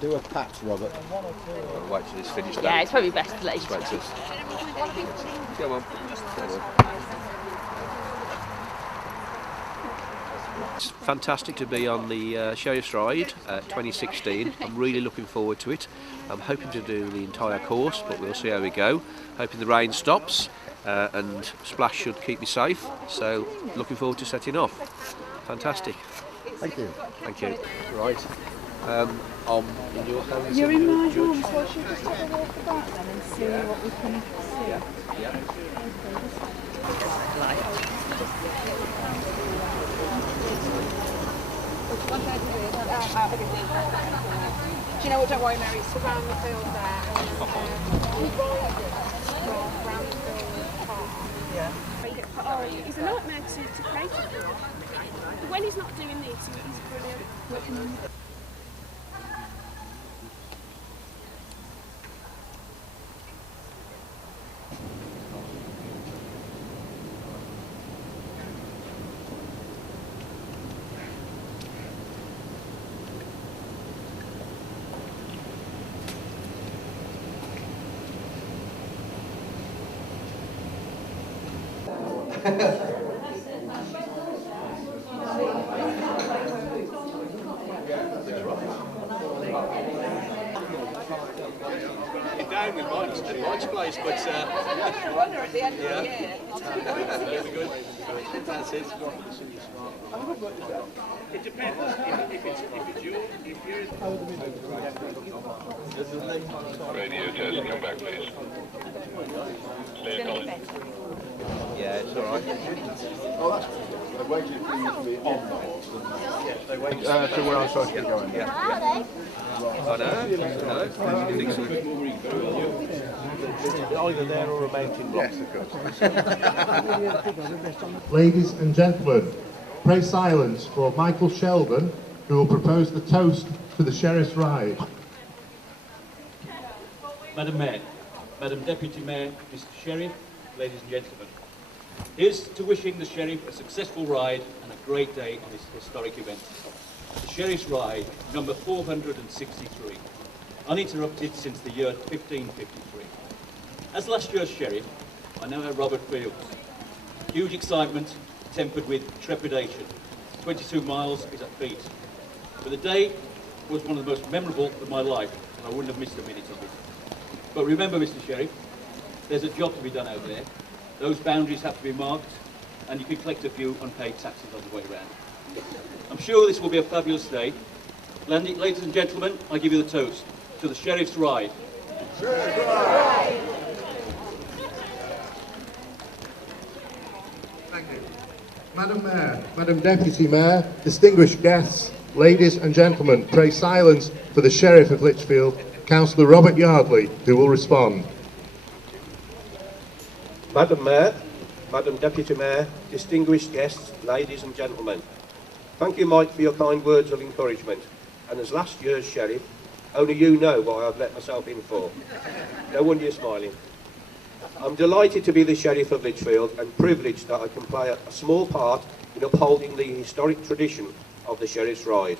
Do a pat, Robert. I'll wait till it's finished. Yeah, it's probably best to let you Go on. It's fantastic to be on the Sheriff's Ride 2016. I'm really looking forward to it. I'm hoping to do the entire course, but we'll see how we go. Hoping the rain stops and Splash should keep me safe. So looking forward to setting off. Fantastic. Thank you. Thank you. Right. I'm in your hands. You're in my hands, so I should just have a walk about then and see what we can see. Yeah. Do you know what? Don't worry, Mary. It's around the field there. Round the field park. Yeah. Oh, he's a nightmare to create it for. When he's not doing this, he's brilliant. Down in Mike's place, but I wonder at the end of the year. really good. That's it. It depends. If you're Radio test, come back please. Stay calling. Yeah, it's all right. Oh, that's good. They waited for you to be on Yeah, they wait. to where I'm supposed to be going. Yeah. I know. You think so? either there or a mountain block. Yes, of course. Ladies and gentlemen, pray silence for Michael Sheldon, who will propose the toast to the Sheriff's Ride. Madam Mayor, Madam Deputy Mayor, Mr Sheriff, ladies and gentlemen, here's to wishing the Sheriff a successful ride and a great day on this historic event. The Sheriff's Ride, number 463, uninterrupted since the year 1553. As last year's Sheriff, I know how Robert feels. Huge excitement, tempered with trepidation. 22 miles is a feat. But the day was one of the most memorable of my life, and I wouldn't have missed a minute of it. But remember, Mr Sheriff, there's a job to be done over there. Those boundaries have to be marked, and you can collect a few unpaid taxes on the way around. I'm sure this will be a fabulous day. Ladies and gentlemen, I give you the toast to the Sheriff's Ride. Sheriff's Ride! Thank you. Madam Mayor, Madam Deputy Mayor, distinguished guests, ladies and gentlemen, pray silence for the Sheriff of Lichfield, Councillor Robert Yardley, who will respond. Madam Mayor, Madam Deputy Mayor, distinguished guests, ladies and gentlemen. Thank you, Mike, for your kind words of encouragement. And as last year's Sheriff, only you know what I've let myself in for. No wonder you're smiling. I'm delighted to be the Sheriff of Lichfield and privileged that I can play a small part in upholding the historic tradition of the Sheriff's Ride.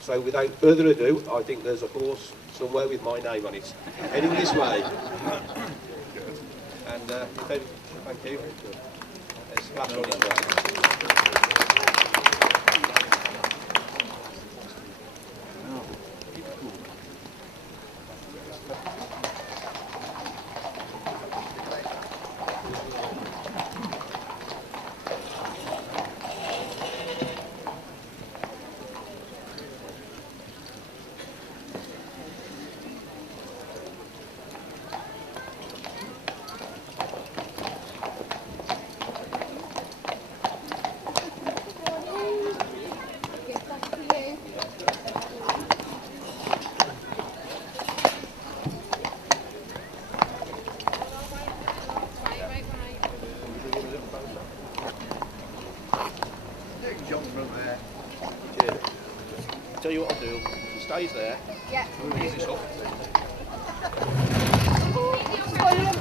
So without further ado, I think there's a horse somewhere with my name on it, heading this way. And thank you. There's Splash on his way. Tell you what I'll do. He stays there. Yeah. We'll ease this up.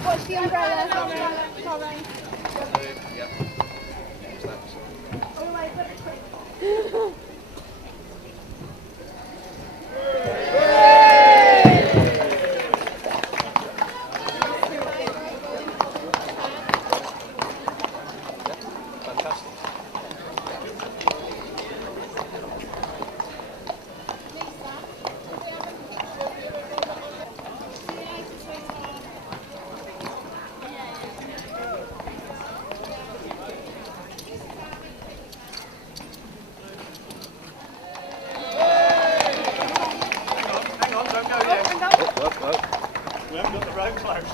What's the umbrella? Sorry. Yeah. Use that. We haven't got the road closed.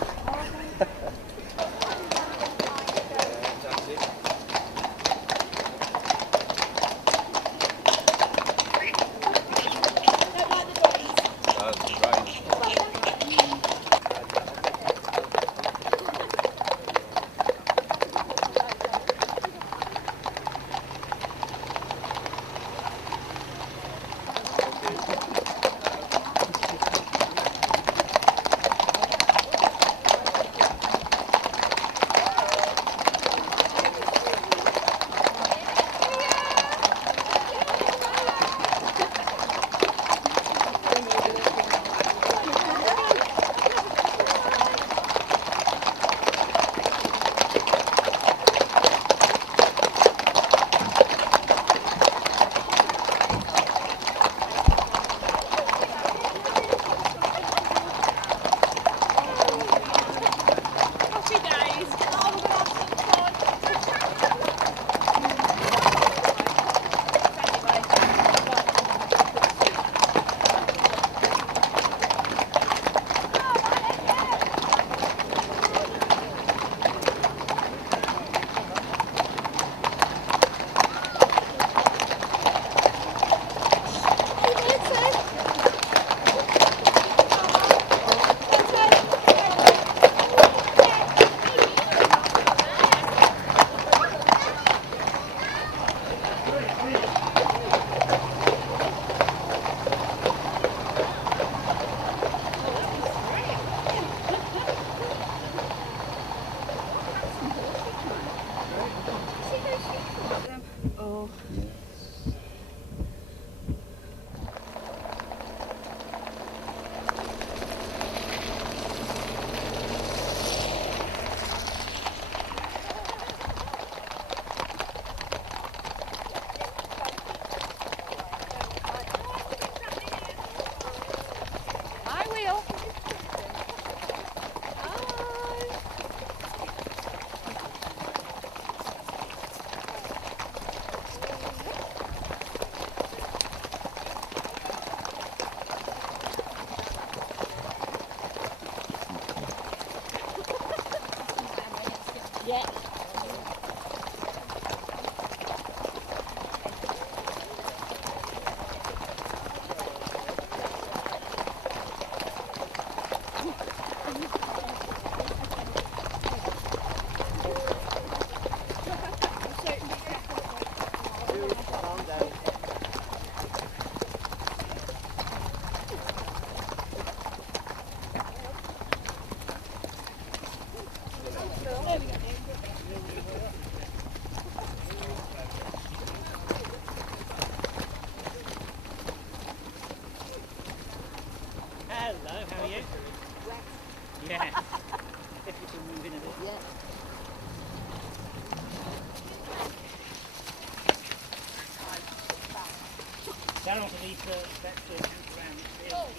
Down onto these steps to around the field.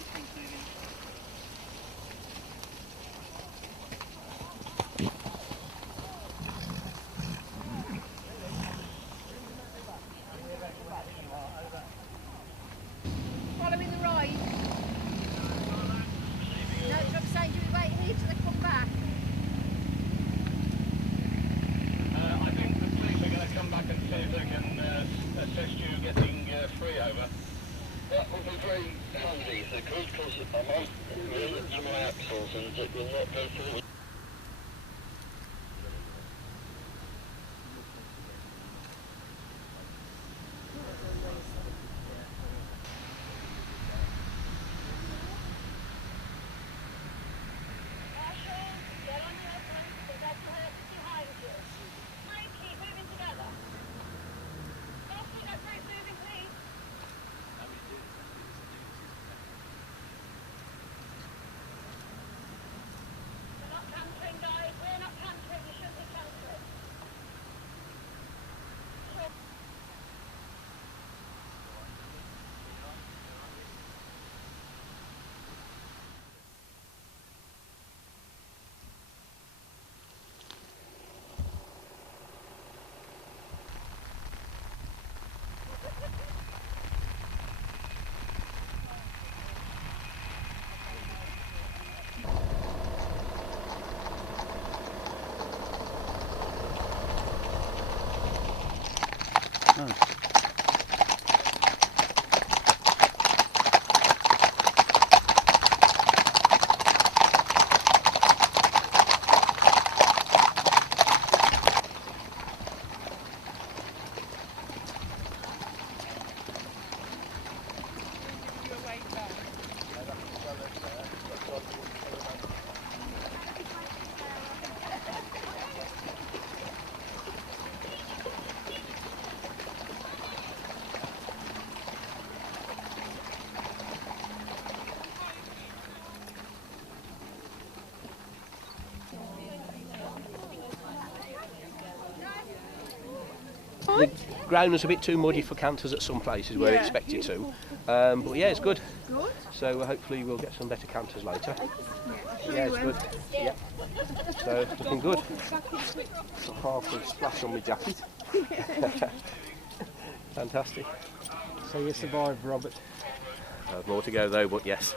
Following the ride. No, I'm saying, do we wait here till they come back? I think the police are going to come back and see if they can assist you getting free over. That will be very handy if they could, because I'm on to my axles and it will not go forward. They're not the ground was a bit too muddy for canters at some places where we expected to. But yeah, it's good. Good. So hopefully we'll get some better canters later. Yeah, it's good. Yeah. So looking good. Got half a splash on my jacket. Fantastic. So you survived, Robert. More to go though, but yes.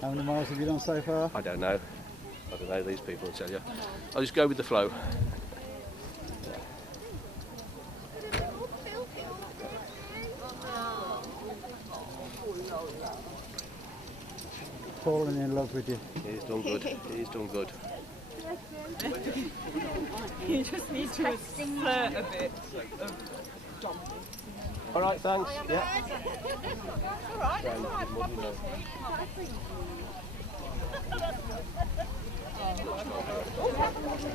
How many miles have you done so far? I don't know. I don't know, these people will tell you. I'll just go with the flow. Falling in love with you. He's done good. He's done good. You just need to assert a bit of dominance. All right, thanks. Yeah. All right.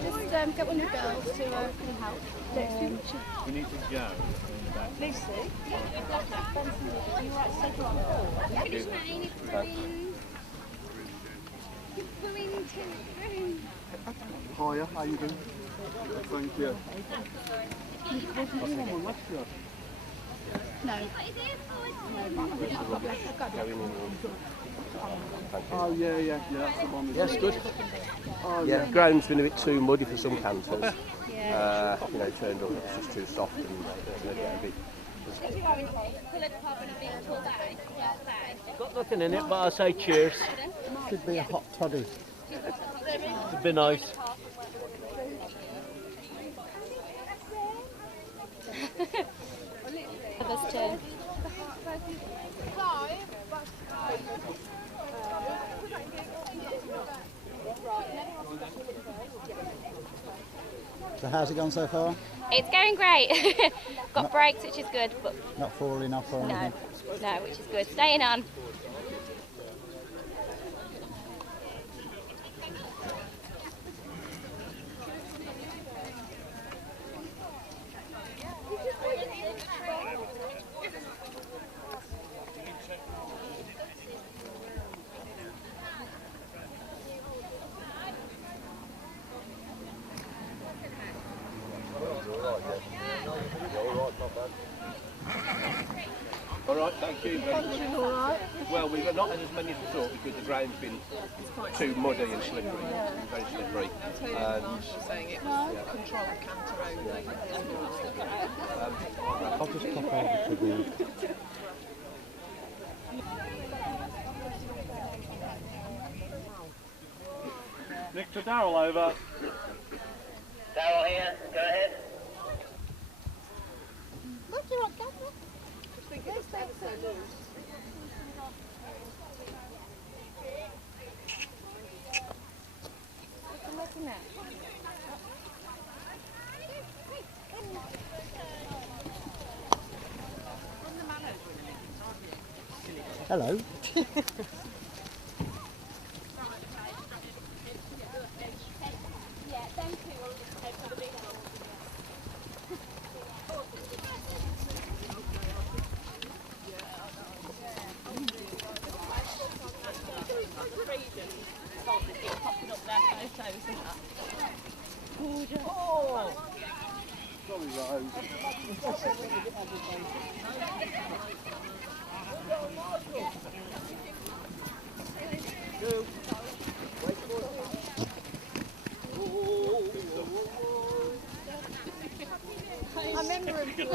Just get one of the girls to help. We need to go. Lucy? You right to take her on board? Yeah. It's raining. You're pulling to Hiya, how you doing? Thank you. No. Oh yeah, that's the one. Yes, good. Oh, Yeah, the ground's been a bit too muddy for some canters. You know, turned up, it's just too soft and they get a bit. Got nothing in it, but I'll say cheers. Should be a hot toddy. It'd be nice. Others too. So how's it gone so far? It's going great. Got brakes, which is good, but Not falling off or anything? no, which is good. Staying on. All right, thank you very much. All right. Well, we've not had as many as we thought because the ground's been too muddy and slippery, very slippery. Saying it was controlled canter only. I'll just pop over to the... Nick to Darryl over. Darryl here, go ahead. Look, you're on camera. Hello. I remember him.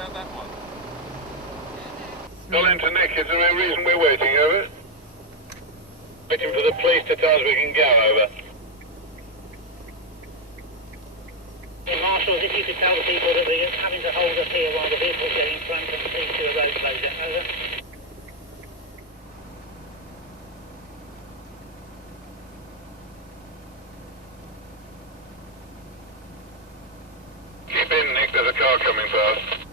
about that one? Colin to Nick, is there any reason we're waiting, over? Waiting for the police to tell us we can go, over. Marshals, if you could tell the people that we're having to hold up here while the vehicle's getting clamped and please do a road closure, over. Keep in, Nick, there's a car coming past.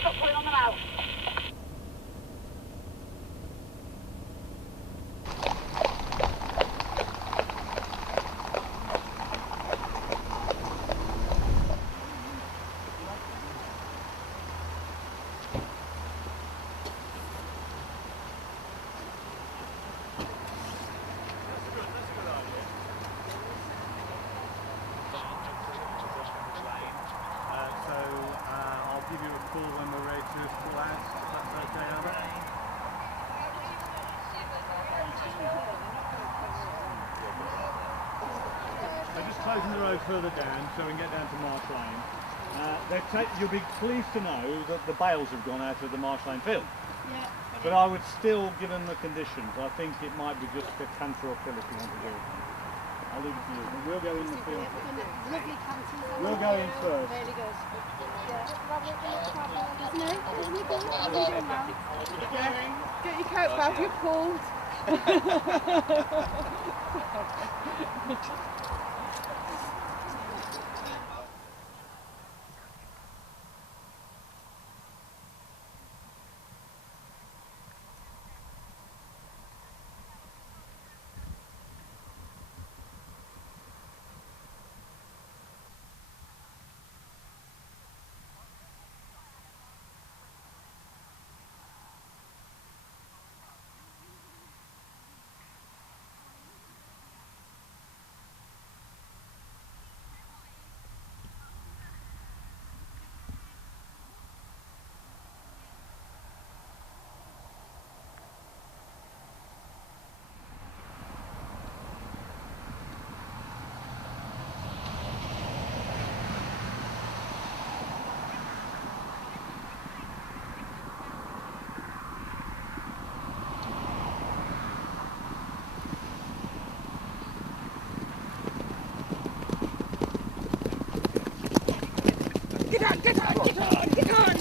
Stop pulling on the mouth. I'll give you a call when we're ready to pull out, if that's okay, Albert? They're just closing the road further down so we can get down to Marsh Lane. You'll be pleased to know that the bales have gone out of the Marsh Lane field. Yeah. But I would still, given the conditions, I think it might be just a canter or kill if you want to do it. I'll leave it to you. But we'll go in the field. Lovely country. We'll go in first. Really good. Yeah. Robert will travel, doesn't he? Doesn't he good? I'll be doing well. Yeah. Get your coat back, you're cold. Get on, get on, get on, get on!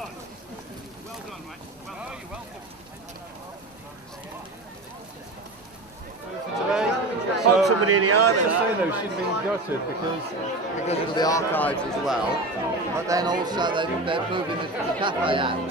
done. Well done, mate. Well done. You're welcome. So somebody in the army. Just say though, she'd been gutted because of the archives as well. But then also they're moving the cafe out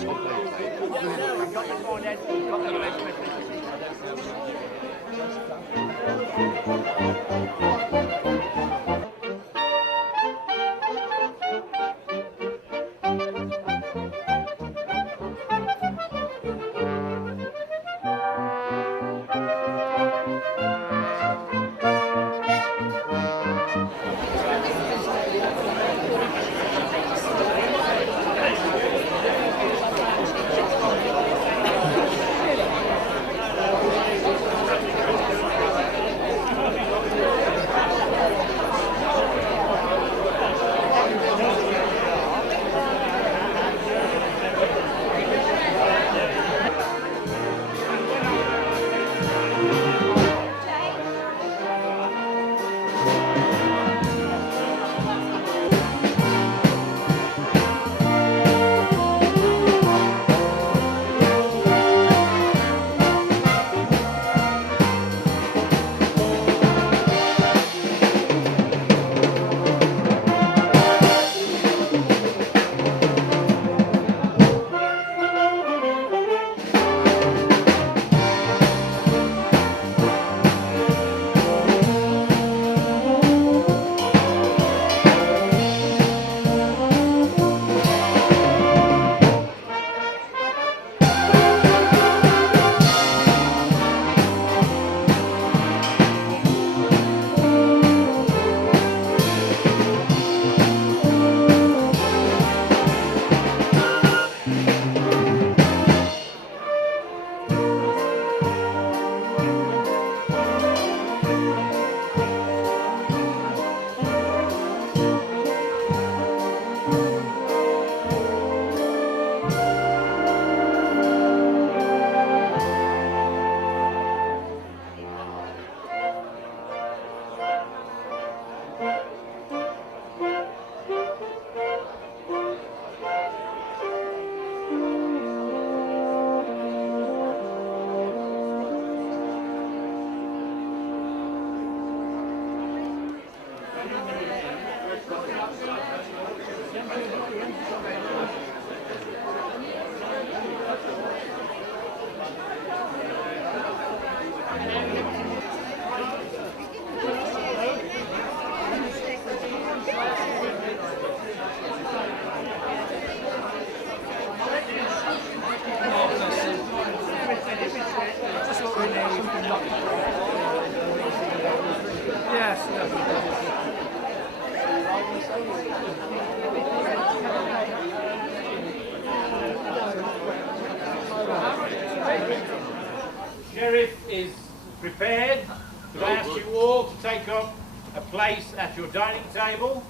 Sheriff is prepared to ask you all to take up a place at your dining table.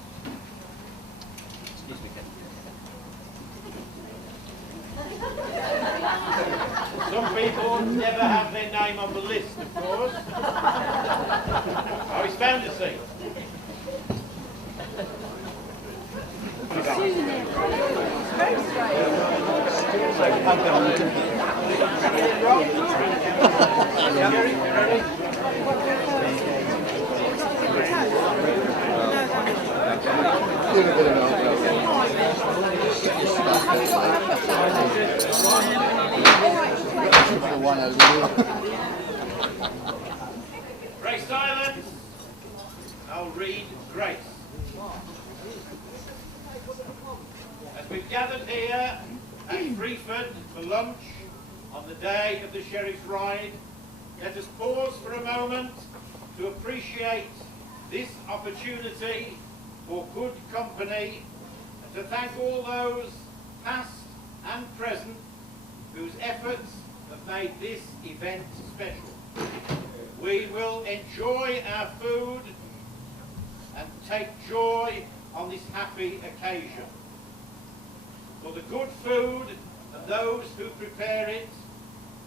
Excuse me, Some people never have their name on the list, of course. Oh, he's found a seat. Pray silence. I'll read grace. As we've gathered here at Freeford for lunch on the day of the Sheriff's Ride, let us pause for a moment to appreciate this opportunity for good company and to thank all those past and present whose efforts have made this event special. We will enjoy our food and take joy on this happy occasion. For the good food and those who prepare it,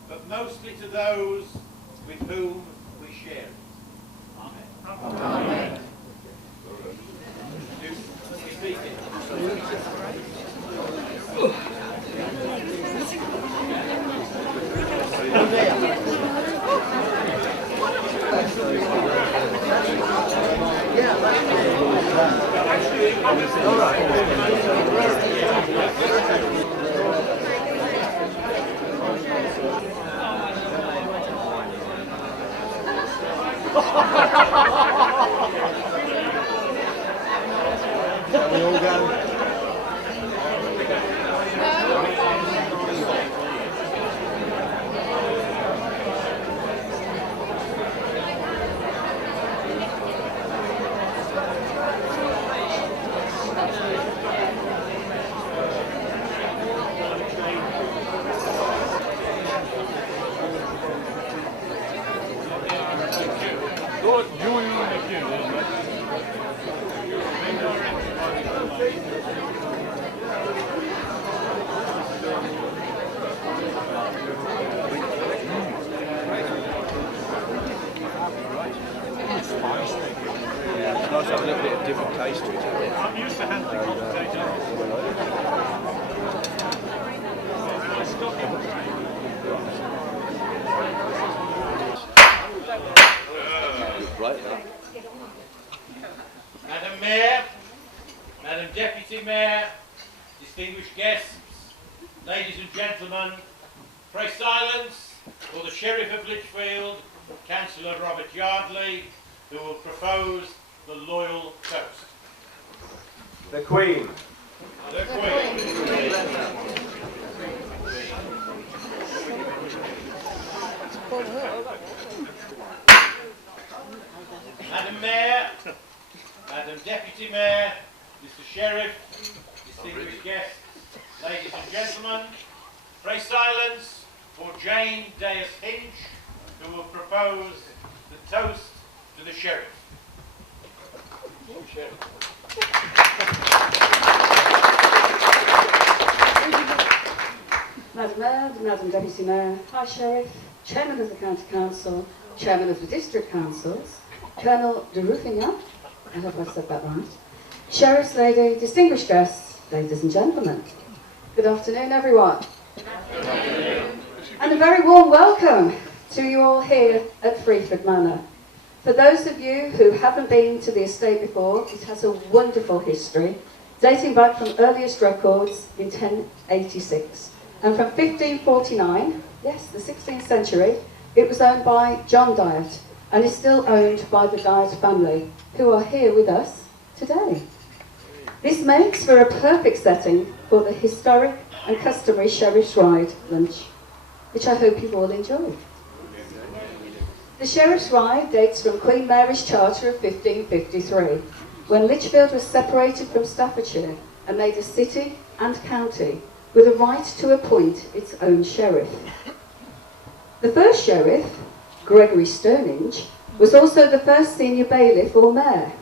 but mostly to those with whom we share it. Amen. Amen. Do be seated. Shall we all go? Yeah, it's nice to have a little bit of different taste to it. I'm used to handling Madam Mayor, Madam Deputy Mayor, distinguished guests, ladies and gentlemen, pray silence for the Sheriff of Lichfield, Councillor Robert Yardley, who will propose the loyal toast. The Queen. The Queen. Madam Mayor, Madam Deputy Mayor, Mr Sheriff, distinguished guests, ladies and gentlemen, pray silence for John Hinch, who will propose the toast to the Sheriff. Madam Mayor, Madam Deputy Mayor, High Sheriff, Chairman of the County Council, Chairman of the District Councils, Colonel de Ruffington, I hope I've said that right, Sheriff's Lady, distinguished guests, ladies and gentlemen. Good afternoon, everyone. And a very warm welcome to you all here at Freeford Manor. For those of you who haven't been to the estate before, it has a wonderful history, dating back from earliest records in 1086. And from 1549, yes, the 16th century, it was owned by John Dyatt and is still owned by the Dyatt family, who are here with us today. This makes for a perfect setting for the historic and customary Sheriff's Ride lunch, which I hope you've all enjoyed. The Sheriff's Ride dates from Queen Mary's Charter of 1553, when Lichfield was separated from Staffordshire and made a city and county with a right to appoint its own sheriff. The first sheriff, Gregory Sturninge, was also the first senior bailiff or mayor.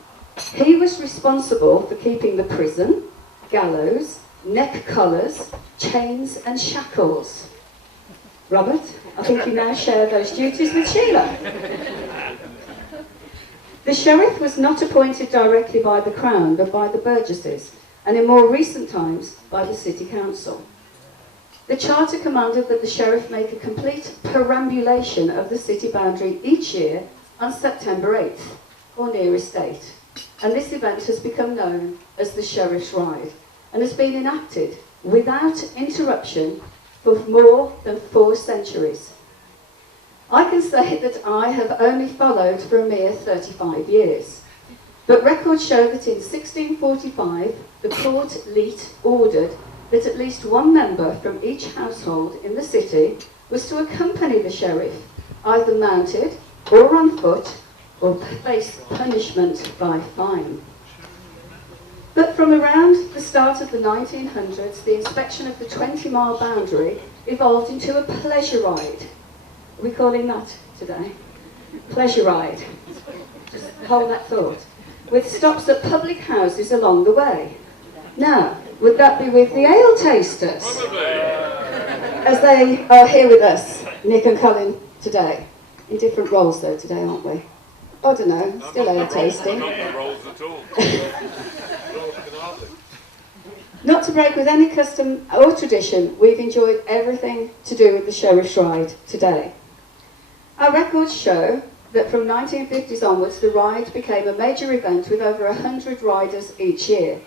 He was responsible for keeping the prison, gallows, neck collars, chains and shackles. Robert, I think you now share those duties with Sheila. The sheriff was not appointed directly by the Crown, but by the burgesses, and in more recent times by the City Council. The Charter commanded that the sheriff make a complete perambulation of the city boundary each year on September 8th, or nearest date, and this event has become known as the Sheriff's Ride, and has been enacted without interruption for more than 4 centuries. I can say that I have only followed for a mere 35 years, but records show that in 1645 the Court Leet ordered that at least one member from each household in the city was to accompany the sheriff, either mounted or on foot, or face punishment by fine. But from around the start of the 1900s, the inspection of the 20-mile boundary evolved into a pleasure ride. Are we calling that today? Pleasure ride. Just hold that thought. With stops at public houses along the way. Now, would that be with the ale tasters? As they are here with us, Nick and Colin, today. In different roles though today, aren't we? I don't know, still ale tasting. Not roles at all. Not to break with any custom or tradition, we've enjoyed everything to do with the Sheriff's Ride today. Our records show that from 1950s onwards the ride became a major event with over 100 riders each year.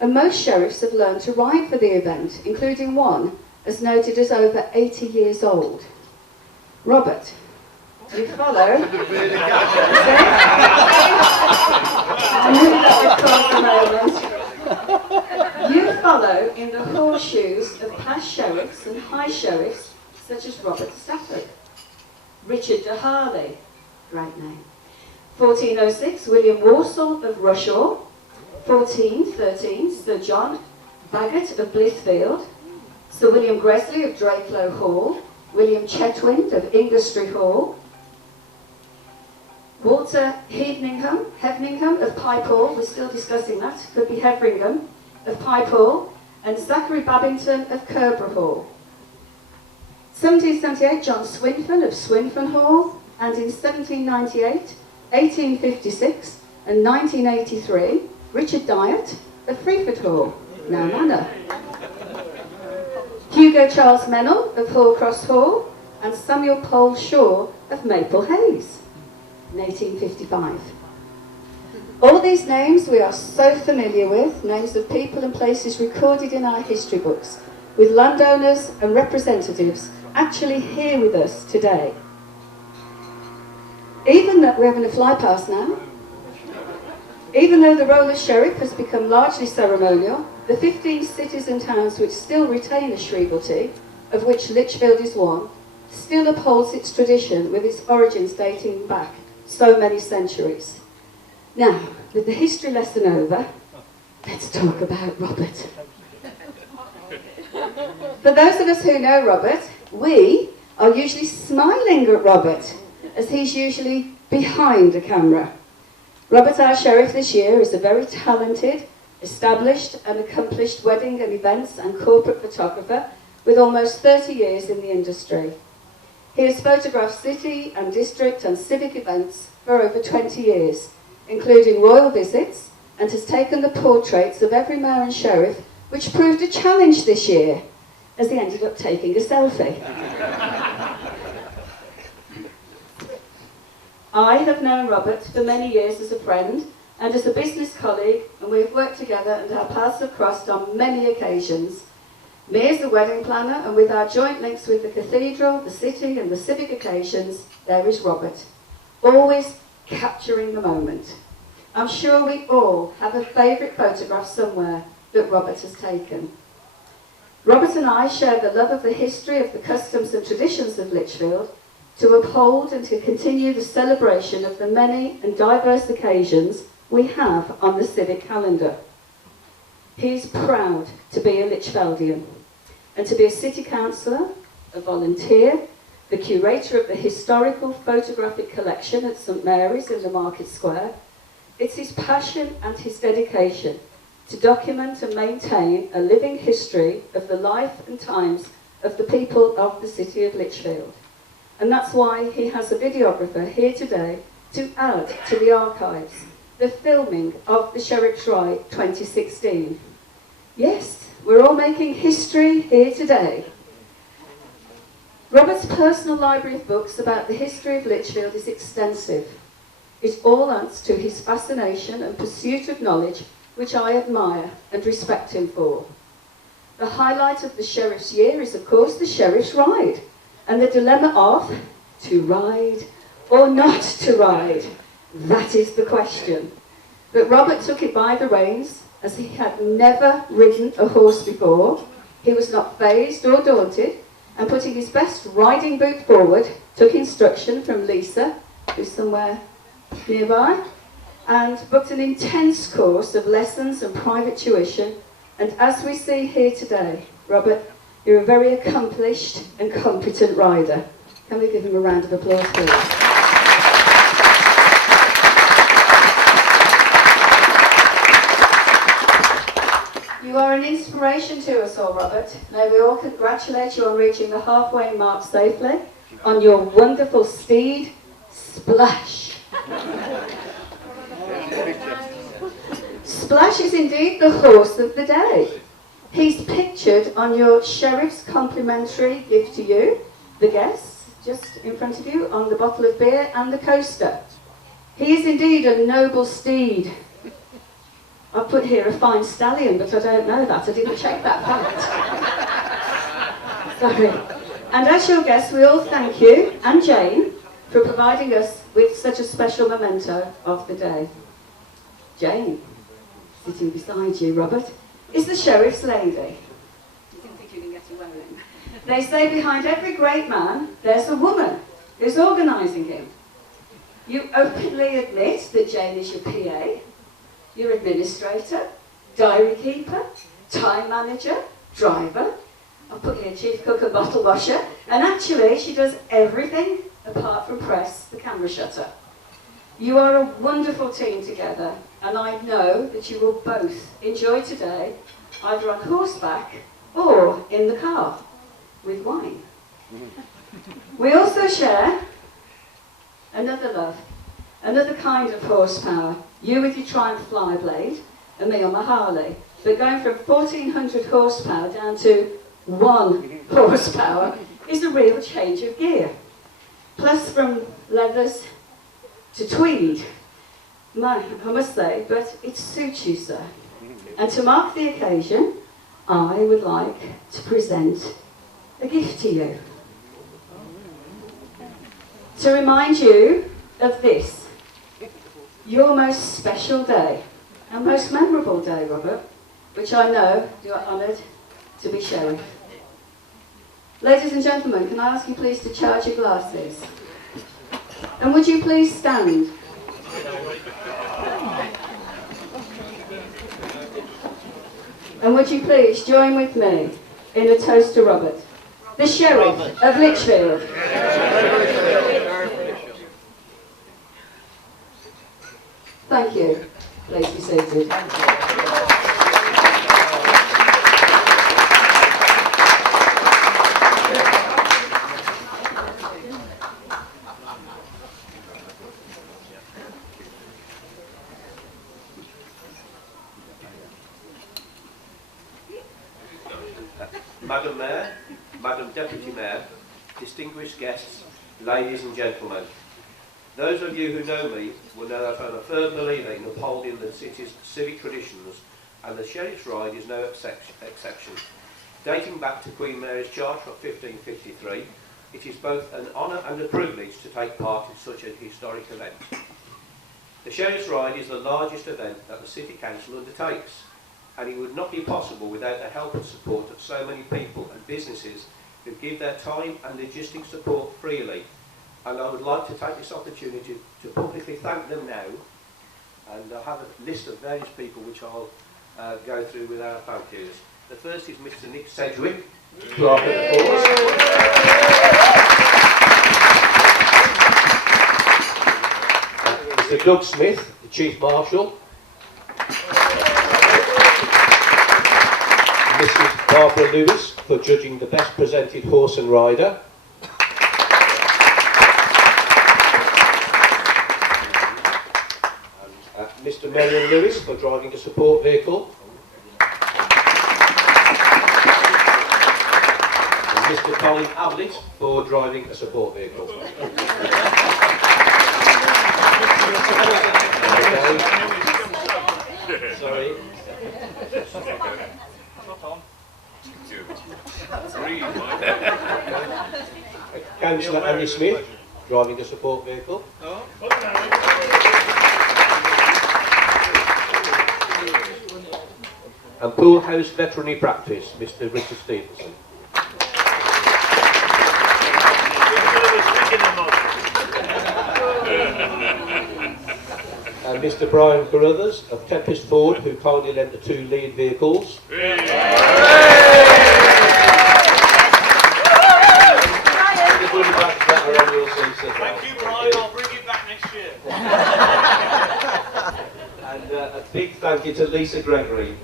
And most sheriffs have learned to ride for the event, including one as noted as over 80 years old. Robert, you follow. You follow in the horseshoes of past sheriffs and high sheriffs such as Robert Stafford, Richard de Harley, great name, 1406 William Walsall of Rushaw, 1413 Sir John Bagot of Lichfield, Sir William Gresley of Drakelow Hall, William Chetwynd of Inglestree Hall, Walter Hevningham of Pipe Hall, we're still discussing that, could be Heveringham of Pipe Hall, and Zachary Babington of Kerborough Hall. 1778 John Swinfen of Swinfen Hall, and in 1798, 1856 and 1983 Richard Dyett of Freeford Hall, now Manor. Hugo Charles Mennell of Hallcross Hall, and Samuel Pole Shaw of Maple Hayes, 1855. All these names we are so familiar with, names of people and places recorded in our history books, with landowners and representatives actually here with us today. Even though we're having a fly past now, even though the role of sheriff has become largely ceremonial, the 15 cities and towns which still retain a shrievalty, of which Lichfield is one, still upholds its tradition with its origins dating back so many centuries. Now, with the history lesson over, let's talk about Robert. For those of us who know Robert, we are usually smiling at Robert, as he's usually behind the camera. Robert, our sheriff this year, is a very talented, established and accomplished wedding and events and corporate photographer with almost 30 years in the industry. He has photographed city and district and civic events for over 20 years, including royal visits, and has taken the portraits of every mayor and sheriff, which proved a challenge this year, as he ended up taking a selfie. I have known Robert for many years as a friend and as a business colleague, and we've worked together and our paths have crossed on many occasions. Me as the wedding planner, and with our joint links with the cathedral, the city and the civic occasions, there is Robert, always capturing the moment. I'm sure we all have a favourite photograph somewhere that Robert has taken. Robert and I share the love of the history of the customs and traditions of Lichfield, to uphold and to continue the celebration of the many and diverse occasions we have on the civic calendar. He is proud to be a Lichfieldian and to be a city councillor, a volunteer, the curator of the historical photographic collection at St Mary's in the Market Square. It's his passion and his dedication to document and maintain a living history of the life and times of the people of the city of Lichfield. And that's why he has a videographer here today to add to the archives the filming of the Sheriff's Ride 2016. Yes, we're all making history here today. Robert's personal library of books about the history of Lichfield is extensive. It all adds to his fascination and pursuit of knowledge, which I admire and respect him for. The highlight of the Sheriff's year is, of course, the Sheriff's Ride, and the dilemma of to ride or not to ride. That is the question. But Robert took it by the reins, as he had never ridden a horse before. He was not fazed or daunted, and putting his best riding boot forward, took instruction from Lisa, who's somewhere nearby, and booked an intense course of lessons and private tuition. And as we see here today, Robert, you're a very accomplished and competent rider. Can we give him a round of applause, please? You are an inspiration to us all, Robert. May we all congratulate you on reaching the halfway mark safely on your wonderful steed, Splash. Splash is indeed the horse of the day. He's pictured on your sheriff's complimentary gift to you, the guests, just in front of you on the bottle of beer and the coaster. He is indeed a noble steed. I've put here a fine stallion, but I don't know that. I didn't check that fact. Sorry. And as you'll guess, we all thank you and Jane for providing us with such a special memento of the day. Jane, sitting beside you, Robert, is the sheriff's lady. I didn't think you could get away with him. They say behind every great man, there's a woman who's organising him. You openly admit that Jane is your PA, your administrator, diary keeper, time manager, driver. I've put here chief cook and bottle washer. And actually, she does everything apart from press the camera shutter. You are a wonderful team together, and I know that you will both enjoy today, either on horseback or in the car, with wine. We also share another love, another kind of horsepower. You with your Triumph Flyblade, and me on my Harley. But going from 1400 horsepower down to 1 horsepower is a real change of gear. Plus from leathers to tweed, I must say, but it suits you, sir. And to mark the occasion, I would like to present a gift to you. To remind you of this, your most special day, and most memorable day, Robert, which I know you are honoured to be sheriff. Ladies and gentlemen, can I ask you please to charge your glasses? And would you please stand? And would you please join with me in a toast to Robert, the Sheriff of Lichfield. Thank you. Please be seated. Madam Mayor, Madam Deputy Mayor, distinguished guests, ladies and gentlemen. Those of you who know me will know that I'm a firm believer in upholding the city's civic traditions, and the Sheriff's Ride is no exception. Dating back to Queen Mary's Charter of 1553, it is both an honour and a privilege to take part in such a historic event. The Sheriff's Ride is the largest event that the City Council undertakes, and it would not be possible without the help and support of so many people and businesses who give their time and logistic support freely. And I would like to take this opportunity to publicly thank them now, and I have a list of various people which I'll go through with our thank yous. The first is Mr. Nick Sedgwick, Clerk of the Courts. Mr. Doug Smith, the Chief Marshal. Mrs. Barbara Lewis for judging the best presented horse and rider. Mr. Marion Lewis for driving a support vehicle. And Mr. Colin Ablett for driving a support vehicle. Sorry. Councillor Andy Smith, driving a support vehicle. And Pool House Veterinary Practice, Mr. Richard Stevenson. And Mr. Brian Carruthers of Tempest Ford, who kindly lent the 2 lead vehicles. Thank you, Brian. I'll bring it back next year. And a big thank you to Lisa Gregory.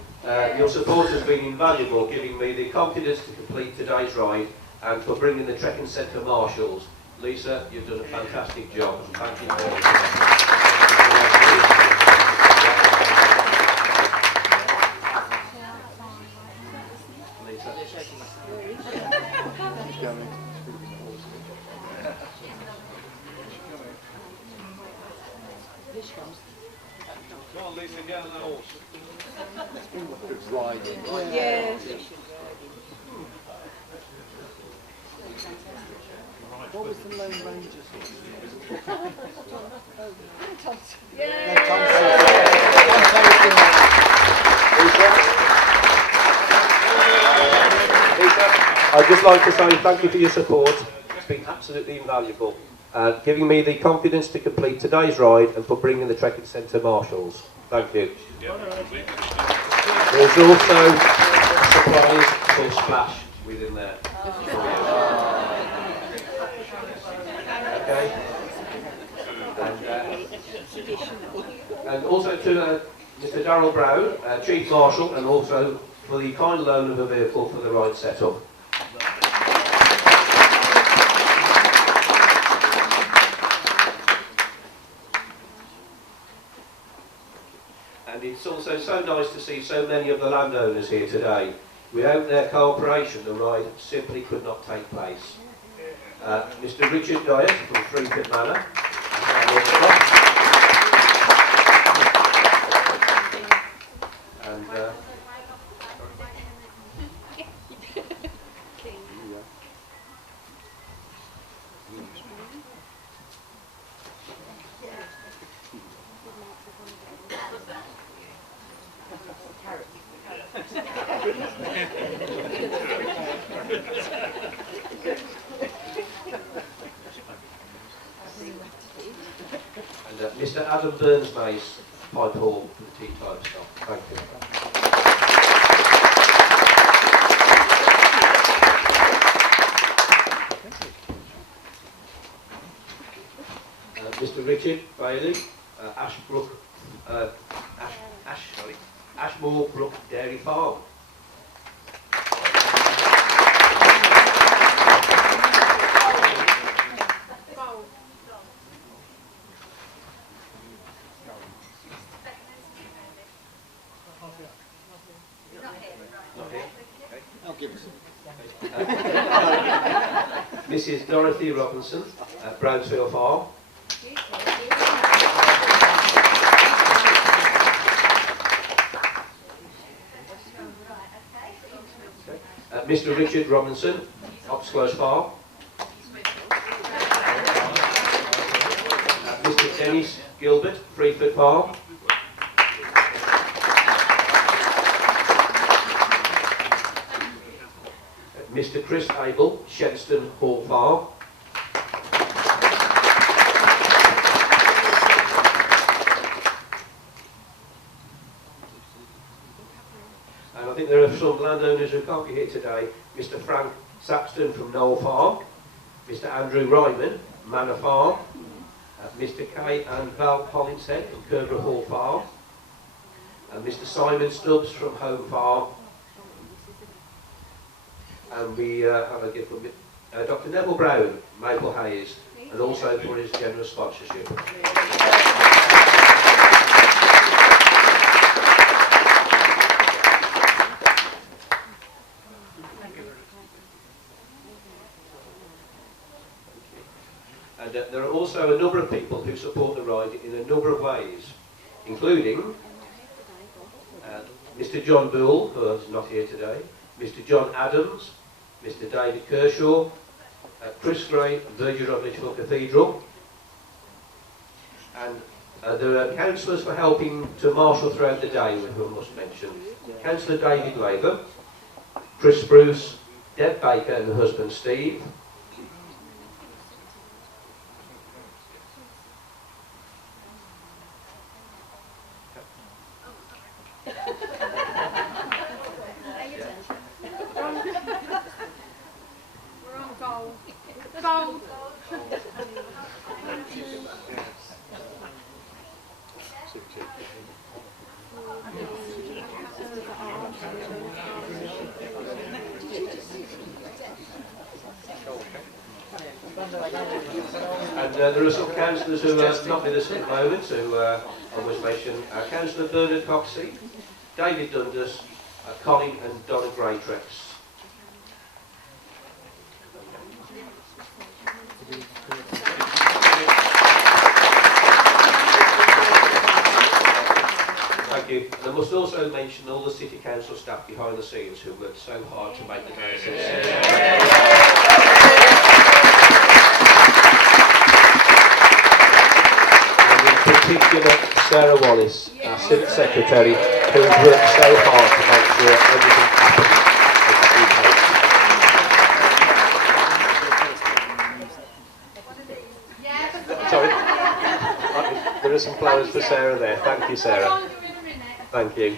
Your support has been invaluable, giving me the confidence to complete today's ride and for bringing the Trekking Centre marshals. Lisa, you've done a fantastic job. Thank you very much. Come on, Lisa, get on the horse. It's riding. Yeah. What was the Lone Rangers? I'd just like to say thank you for your support. It's been absolutely invaluable. Giving me the confidence to complete today's ride and for bringing the Trekking Centre marshals. Thank you. There's also a surprise for Splash within there. Okay. And also to Mr. Darryl Brown, Chief Marshal, and also for the kind loan of a vehicle for the ride setup. And it's also so nice to see so many of the landowners here today. Without their cooperation, the ride simply could not take place. Mr. Richard Dyer from Freeford Manor. And Mr. Adam Burns-Mace, Pipe Hall for the T-type stuff. Thank you. Mr. Richard Bailey, Ashmore Brook Dairy Farm. Mrs. Dorothy Robinson at Brownsville Farm. Mr. Richard Robinson, Oxclose Farm. Mr. Dennis Gilbert, Freeford Farm. Mr. Chris Abel, Shenston Hall Farm. And I think there are some landowners who can't be here today. Mr. Frank Saxton from Knoll Farm. Mr. Andrew Ryman, Manor Farm. Mr. Kay and Val Hollinshead from Kerborough Hall Farm. And Mr. Simon Stubbs from Home Farm. And we have a gift from Dr. Neville Brown, Maple Hayes, and also for his generous sponsorship. And there are also a number of people who support the ride in a number of ways, including Mr. John Bull, who is not here today, Mr. John Adams, Mr. David Kershaw, Chris Gray, Verger of Lichfield Cathedral, and there are councillors for helping to marshal throughout the day, who I must mention. Councillor David Labour, Chris Bruce, Deb Baker and her husband Steve, and there are some councillors who are not with us at the moment, who I must mention. Councillor Bernard Coxey, David Dundas, Colin and Donna Greytrex. you. And I must also mention all the City Council staff behind the scenes who worked so hard to make the day a success. And in particular, Sarah Wallace, our Civic Secretary, who has worked so hard to make sure everything happens as we hope. Sorry. There are some flowers for Sarah there. Thank you, Sarah. Thank you.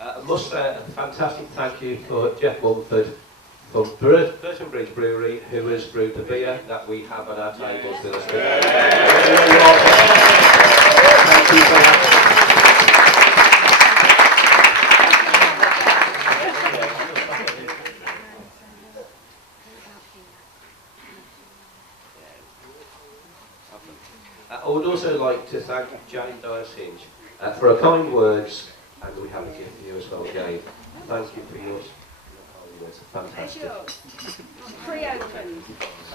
I must say a fantastic thank you for Jeff Mumford from Burton Bridge Brewery, who has brewed the beer that we have at our tables with us today. Thank you for that. I would also like to thank John Hinch for her kind words, and we have a gift for you as well, Jane. Thank you for yours. It's fantastic. Pre-opened.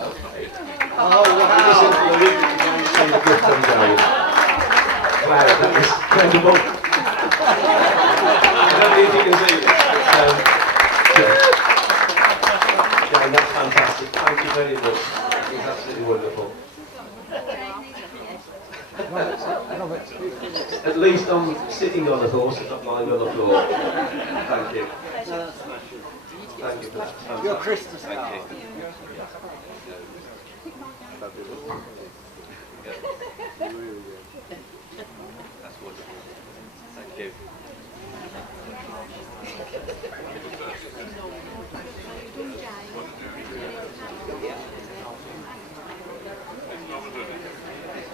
Okay. Oh, wow. Wow, that is incredible. I don't know if you can see it. Jane, that's fantastic. Thank you very much. It's absolutely wonderful. At least I'm sitting on a horse and not lying on the floor. Thank you. Thank you for that. Your Christmas Thank card. you. That's wonderful. Thank you.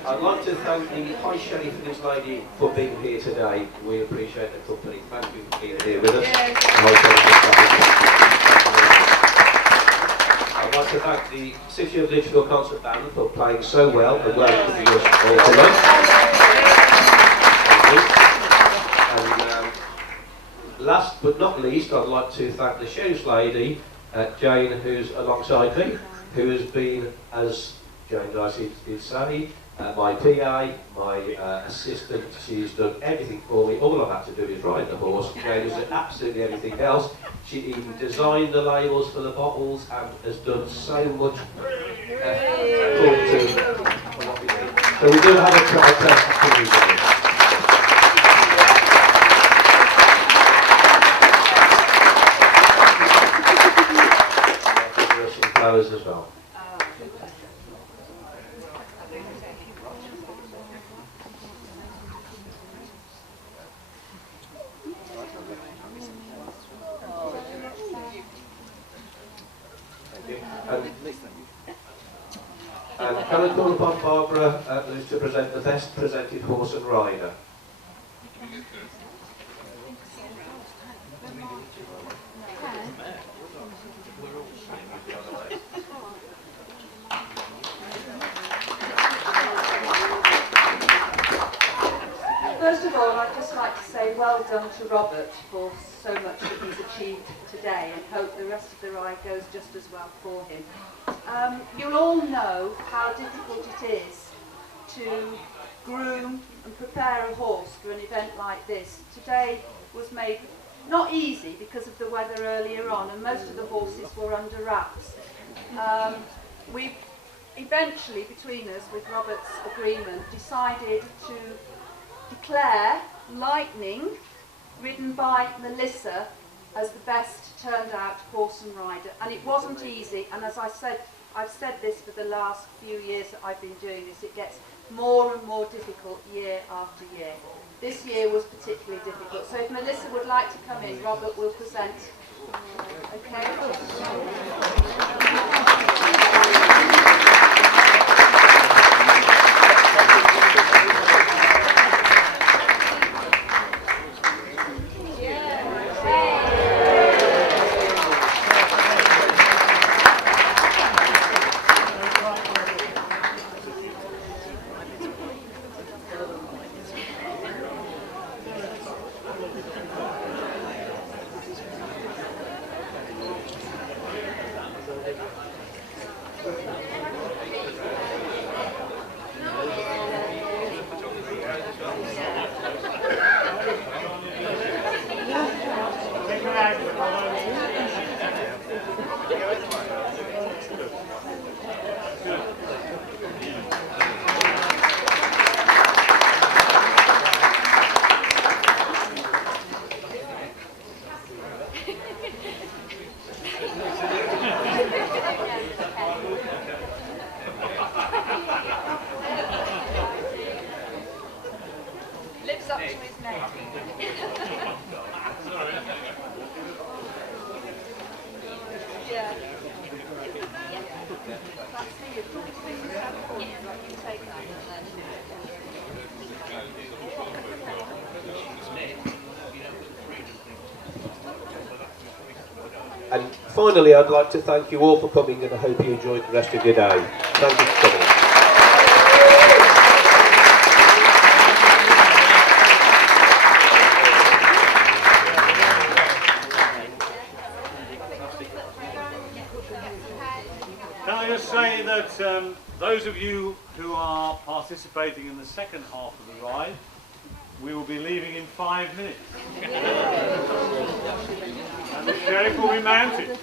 I'd like to thank the High Sheriff and his lady for being here today. We appreciate the company. Thank you for being here with us. I'd like to thank the City of Lichfield Concert Band for playing so well and welcoming us all tonight. And last but not least, I'd like to thank the Sheriff's lady, Jane, who's alongside me, who has been, as Jane Dicey did say, my PA, my assistant. She's done everything for me. All I've had to do is ride the horse. Jane has done absolutely everything else. She even designed the labels for the bottles and has done so much for what we did. So we do have a test for you guys. There are some flowers as well. And can I call upon Barbara to present the best presented horse and rider? First of all, I'd just like to say well done to Robert for so much that he's achieved today, and hope the rest of the ride goes just as well for him. You'll all know how difficult it is to groom and prepare a horse for an event like this. Today was made not easy because of the weather earlier on, and most of the horses were under wraps. We've eventually, between us, with Robert's agreement, decided to declare Lightning, ridden by Melissa, as the best turned out horse and rider. And it wasn't easy, and as I said, I've said this for the last few years that I've been doing this, it gets more and more difficult year after year. This year was particularly difficult. So if Melissa would like to come in, Robert will present. Okay? And finally, I'd like to thank you all for coming, and I hope you enjoyed the rest of your day. Thank you for coming. Can I just say that those of you who are participating in the second half of the ride, we will be leaving in 5 minutes. And the sheriff will be mounted.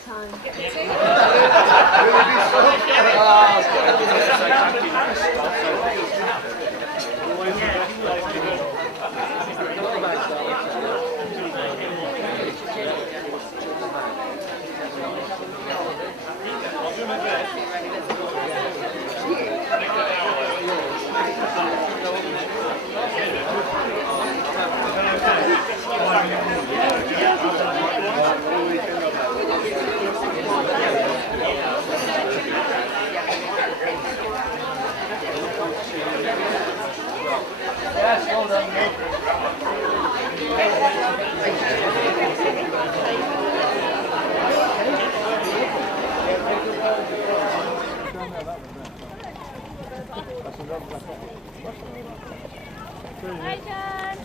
Hi, John.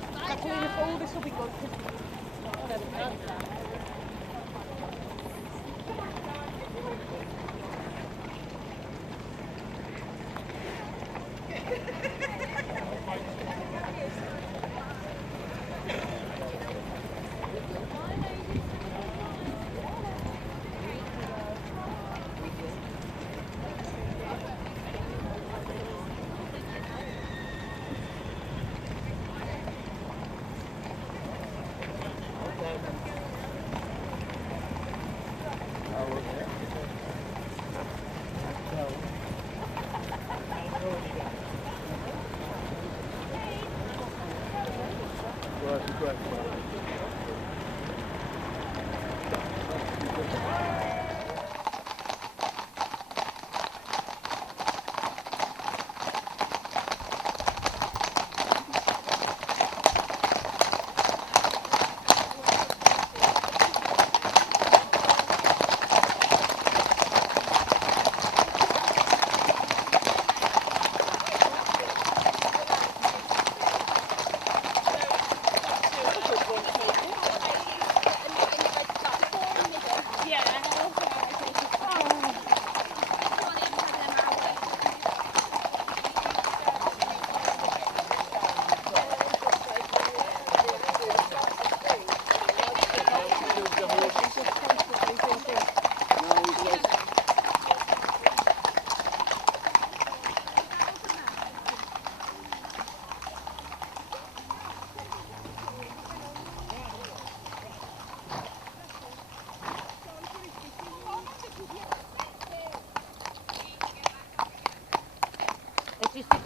Oh, this will be good.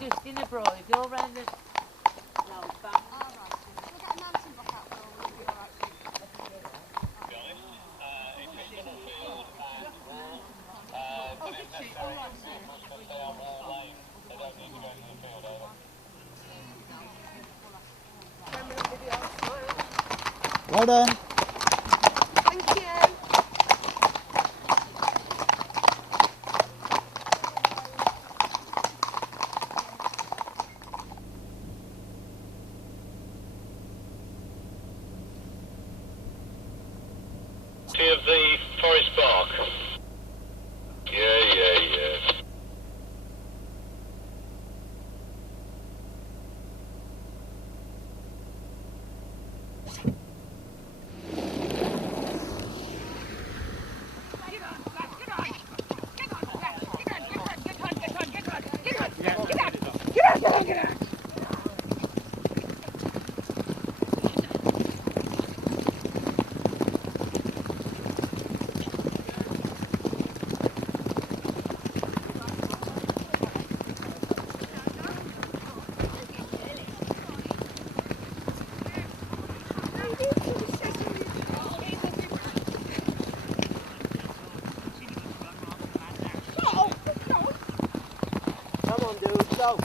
Just in a bro, if you're around the... No, it's back. Well done. Thank you. Of the Forest Park. Yeah. go.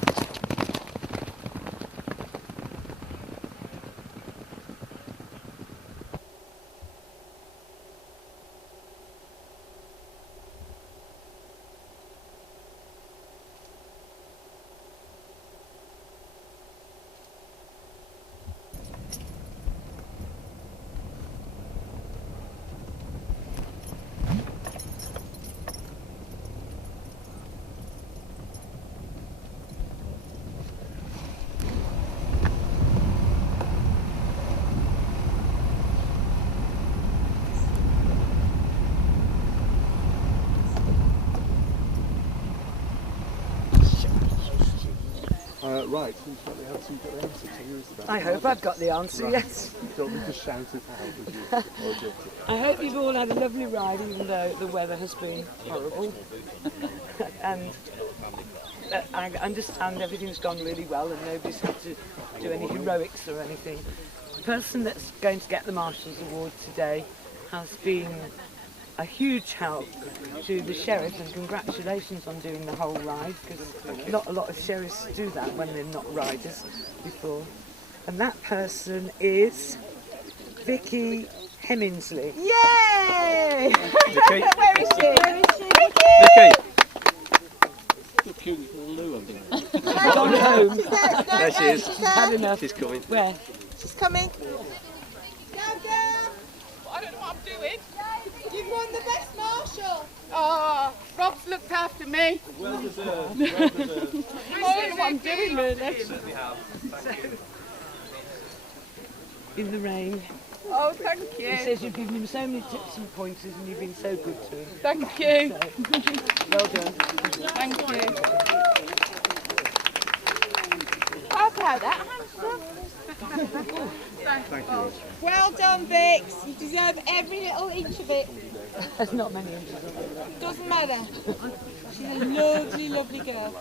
Right, seems like they haven't got the answer to you, is that? I hope I've got the answer, Right. yes. You don't need to shout it out, would you? Or do you have to- I hope you've all had a lovely ride, even though the weather has been horrible. And I understand everything's gone really well and nobody's had to do any heroics or anything. The person that's going to get the Marshal's Award today has been a huge help to the sheriff, and congratulations on doing the whole ride, because not a lot of sheriffs do that when they're not riders before. And that person is Vicky Hemmingsley. Yay! Vicky. Where is she? Where is she? Vicky! Look, cute little Lou over there. She's gone home. There she is. She's had enough. She's coming. Where? She's coming. Go, girl! I don't know what I'm doing. You've won the best marshal. Oh, Rob's looked after me. Well deserved. Well deserved. I don't know what I'm doing, really. Certainly have. Thank you. In the rain. Oh, thank you. He says you've given him so many tips and pointers and you've been so good to him. Thank you. Well done. Thank you. I'll blow that hamster. Thank you. Well done, Vix. You deserve every little inch of it. There's not many inches of it. Doesn't matter. She's a lovely, lovely girl.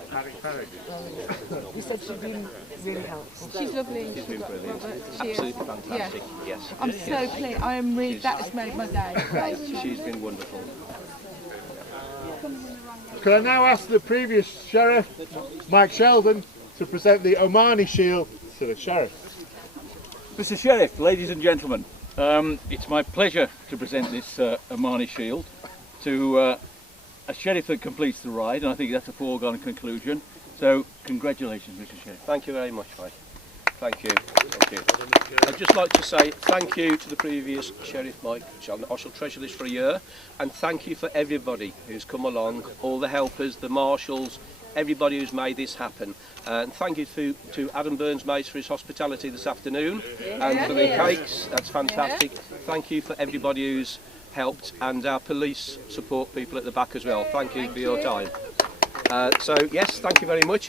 You said she's been really helpful. She's lovely. She's been brilliant. She is. Absolutely fantastic. Yeah. Yes. I'm so pleased. I am really. That has made my day. She's been wonderful. Could I now ask the previous sheriff, Mike Sheldon, to present the Omani Shield to the sheriff? Mr. Sheriff, ladies and gentlemen, it's my pleasure to present this Omani Shield to a sheriff that completes the ride, and I think that's a foregone conclusion. So, congratulations, Mr. Sheriff. Thank you very much, Mike. Thank you. Thank you. I'd just like to say thank you to the previous Sheriff Mike Sheldon. I shall treasure this for a year, and thank you for everybody who's come along, all the helpers, the marshals, everybody who's made this happen. And thank you to Adam Burns Mates for his hospitality this afternoon, and for the cakes. That's fantastic. Thank you for everybody who's helped, and our police support people at the back as well. Thank you for your time. So yes, thank you very much.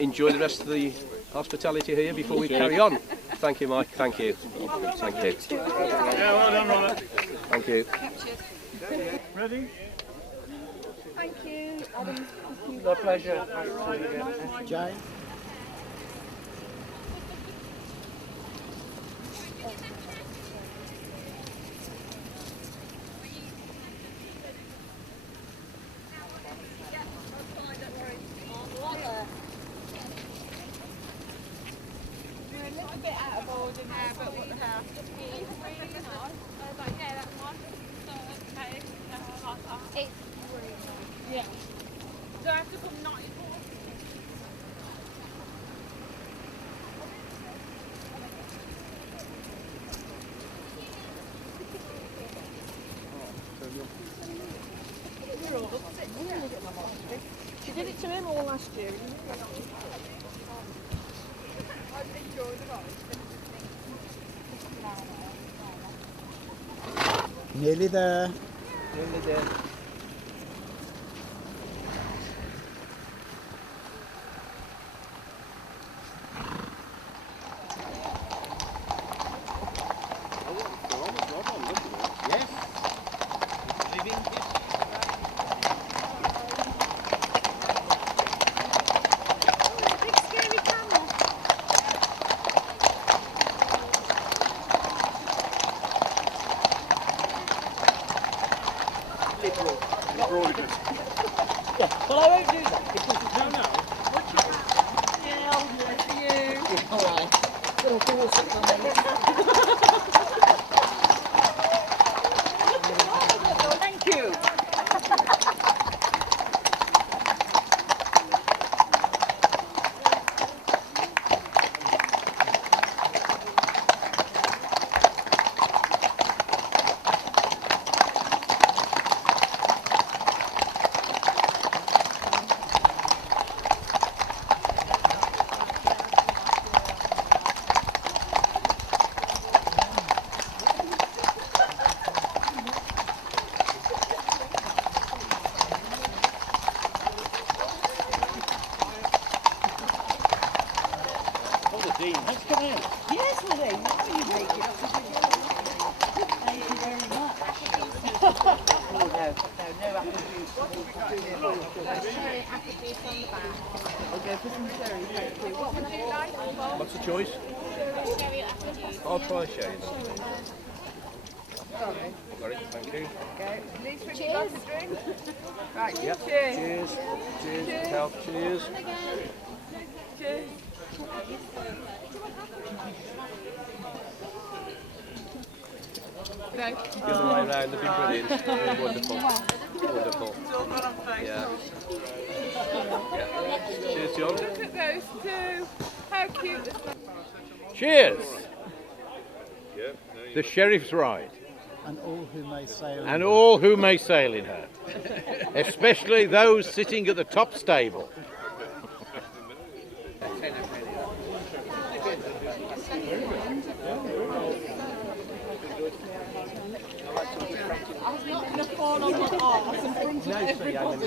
Enjoy the rest of the hospitality here before we carry on. Thank you, Mike. Thank you. Thank you. Yeah, well done, Robert. Thank you. Ready? Thank you, Adam. My pleasure. Jane? We're a little bit out of order now, but what the hell? Yeah. Do I have to come 94? She did it to him all last year. Nearly there. Nearly there. Well, I won't do that because... No. Thank you. Let's come in. Yes, well, there you are. You make it up. Thank you very much. Oh, no apple juice. Cherry apple juice on the back. I'll go for some cherry, thank you. What would you like? What's the choice? Cherry apple juice. I'll try sherry. Sorry. Got it, thank you. Okay. Please switch Cheers. off the drink. Right, Yep. cheers. Cheers. Cheers. Health. Cheers. Cheers. Okay. The other way around, they've been brilliant. Really wonderful. Wonderful. It's all gone on Facebook. Yeah. Yeah. Cheers, John. Look at those two. How cute is that? Cheers. The Sheriff's Ride. And all who may sail. And all who may sail in her. Especially those sitting at the top stable. I was not going to fall on my arse in front of everybody.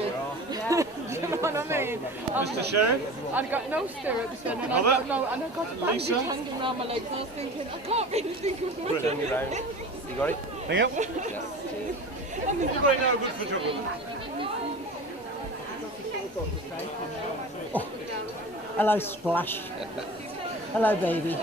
Yeah, you know what I mean? Mr. Sheriff? I've got no stirrups then, and I've got no, and I've got a bandage Lisa? hanging around my legs. I was thinking, I can't really think of what Turn you round. You got it? Hang up. You're right now, good for trouble. Hello, Splash. Hello, baby.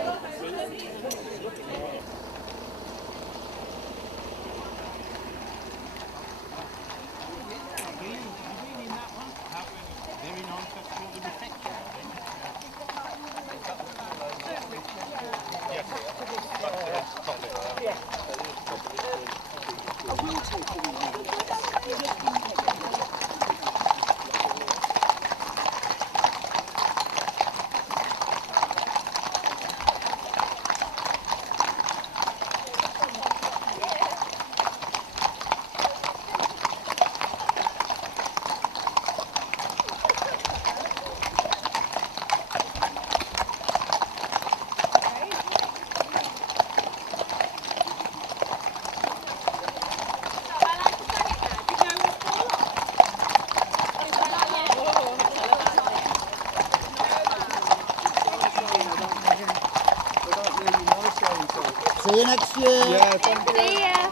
See you next year. Yeah, See ya.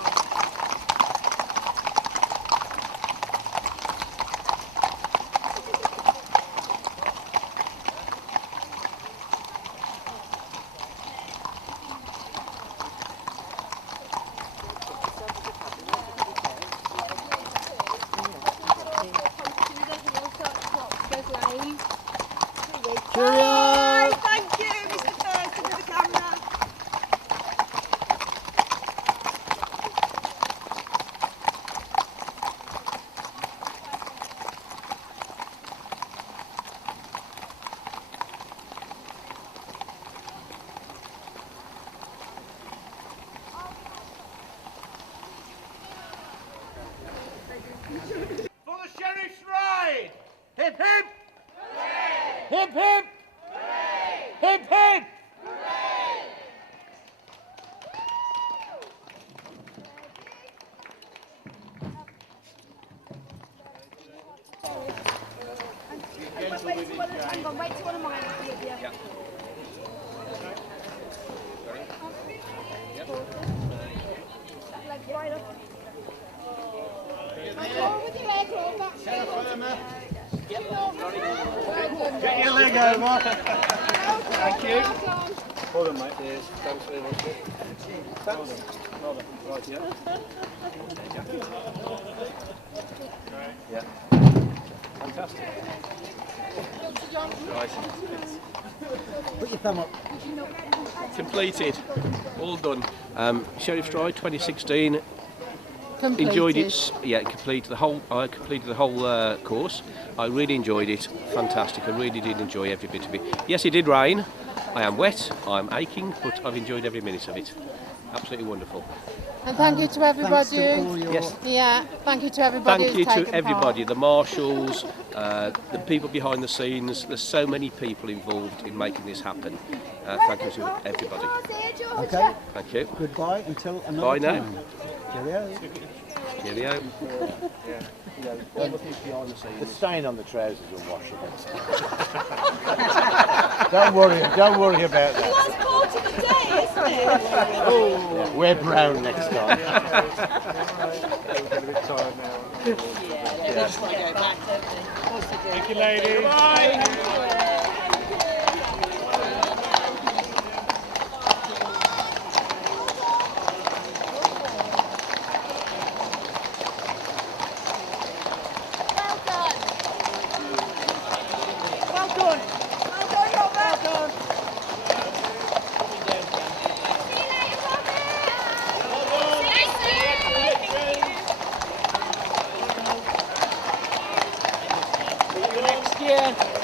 Bye, thank you, Mr. Person with the camera. For the Sheriff's Ride! Hip hip! Hip hip! Hip hip! Hang on, wait till one of mine is with you. Yeah. Leg right up. With your leg roll back. Get your leg over. Thank you. Hold on, mate. Cheers. Thanks very much. Thanks. Right, yeah. Yeah. Fantastic. Right. Put your thumb up. Completed. All done. Sheriff's Ride 2016. Completed. Enjoyed it. Yeah, completed the whole. I completed the whole course. I really enjoyed it. Fantastic. I really did enjoy every bit of it. Yes, it did rain. I am wet. I'm aching, but I've enjoyed every minute of it. Absolutely wonderful. And thank you to everybody. Yes. Yeah, thank you to everybody. Thank you who's to taken everybody, part. the marshals, the people behind the scenes. There's so many people involved in making this happen. Thank you to everybody. Okay. Thank you. Goodbye until another Bye now. time. Cheerio. Cheerio. The stain on the trousers will wash it. Don't worry about that. Last part of the day, isn't it? Oh, we're brown next time. Yeah, they just want to go back, don't they? Of course they do. Thank you, ladies. Bye. Next year.